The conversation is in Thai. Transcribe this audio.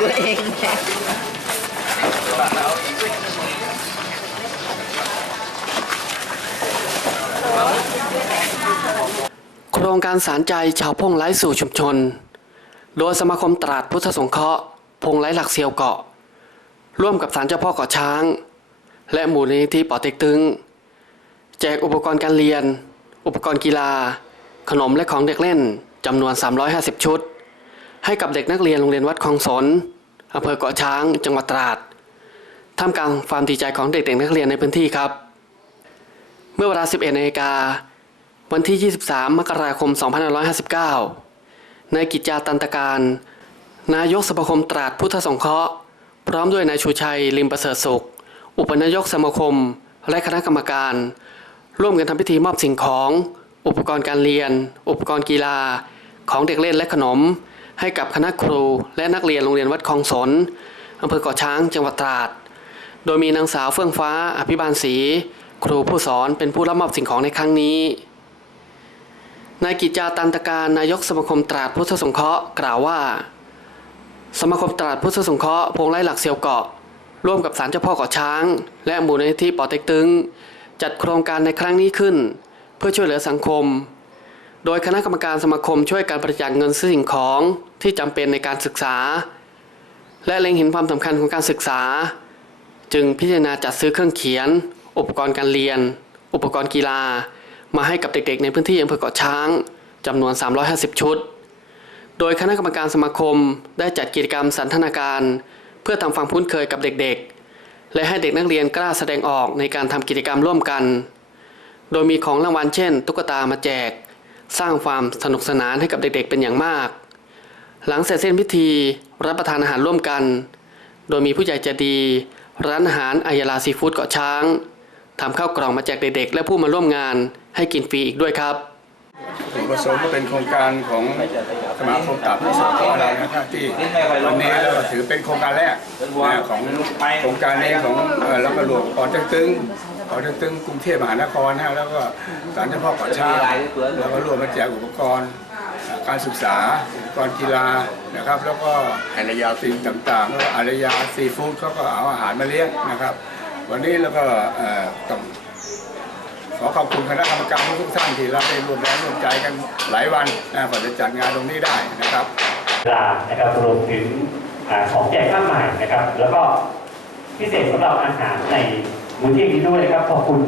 ตัวเองแน่โครงการสารใจชาวพงไร้สู่ชุมชน โดยสมาคมตราดพุทธสงเคราะห์ พงไร้หลักเซียวเกาะ ร่วมกับศาลเจ้าพ่อเกาะช้าง และหมูลนิธิป่อเต็กตึง แจกอุปกรณ์การเรียน อุปกรณ์กีฬา ขนมและของเด็กเล่นจำนวน 350 ชุด ให้กับเด็กนักเรียนโรงเรียนวัดคลองสนอำเภอเกาะช้าง จังหวัดตราด ท่ามกลางความดีใจของเด็กๆนักเรียนในพื้นที่ครับ เมื่อเวลา 11นาฬิกาวันที่ 23 มกราคม 2559 นายกิจจาตันตการ นายกสมาคมตราดพุทธสงเคราะห์ พร้อมด้วยนายชูชัย ลิมประเสริฐสุข อุปนายกสมาคม และคณะกรรมการ ร่วมกันทำพิธีมอบสิ่งของ อุปกรณ์การเรียน อุปกรณ์กีฬา ของเด็กเล่นและขนม ให้กับคณะครูและนักเรียนโรงเรียนวัดคลองสนอำเภอเกาะช้างจังหวัดตราด โดยมีนางสาวเฟื่องฟ้าอภิบาลศรีครูผู้สอนเป็นผู้รับมอบสิ่งของในครั้งนี้นายกิจจาตันตการนายกสมาคมตราดพุทธสงเคราะห์กล่าวว่า สมาคมตราดพุทธสงเคราะห์พงไร่หลักเซียวเกาะ ร่วมกับศาลเจ้าพ่อเกาะช้าง และมูลนิธิปอเต็กตึง จัดโครงการในครั้งนี้ขึ้น เพื่อช่วยเหลือสังคม โดยคณะกรรมการสมาคมช่วยการบริจาคเงินซื้อสิ่งของที่จำเป็นในการศึกษา และเล็งเห็นความสำคัญของการศึกษา จึงพิจารณาจัดซื้อเครื่องเขียน อุปกรณ์การเรียน อุปกรณ์กีฬา มาให้กับเด็กๆ ในพื้นที่อำเภอเกาะช้างจำนวน 350 ชุด โดยคณะกรรมการสมาคมได้จัดกิจกรรมสันทนาการ เพื่อทำความคุ้นเคยกับเด็กๆ และให้เด็กนักเรียนกล้าแสดงออกในการทำกิจกรรมร่วมกัน โดยมีของรางวัลเช่น ตุ๊กตามาแจก สร้างความสนุกสนานให้กับเด็กๆเป็นอย่างมาก หลังเสร็จสิ้นพิธีรับประทานอาหารร่วมกัน โดยมีผู้ใหญ่ใจดี ร้านอาหารอายาลาซีฟู้ดเกาะช้างทำข้าวกล่องมาแจกเด็กๆ และผู้มาร่วมงานให้กินฟรีอีกด้วยครับจุดประสงค์ก็เป็นโครงการของสมาคมตราบที่สองของเรานะครับที่วันนี้เราถือเป็นโครงการแรกของโครงการนี้ของเอ่อแล้วก็หลวงปอเต็กตึง เต็กตึงกรุงเทพมหานครนะแล้วก็ศาลเจ้าพ่อเกาะช้างแล้วก็รวมมาแจกอุปกรณ์การศึกษาอุปกรณ์กีฬานะครับ แล้วก็อารยาสิ่งต่างๆแล้วก็อารยาซีฟู้ดเขาก็เอาอาหารมาเลี้ยงนะครับ วันนี้เราก็ต้องขอขอบคุณคณะกรรมการทุกท่านที่เราได้ร่วมแรงร่วมใจกันหลายวันนะกว่าจะจัดงานตรงนี้ได้นะครับลานะครับรวมถึงของแจกมากมายนะครับ แล้วก็พิเศษสำหรับอาหารใน มื้อเที่นี้ด้วยครับขอบคุณ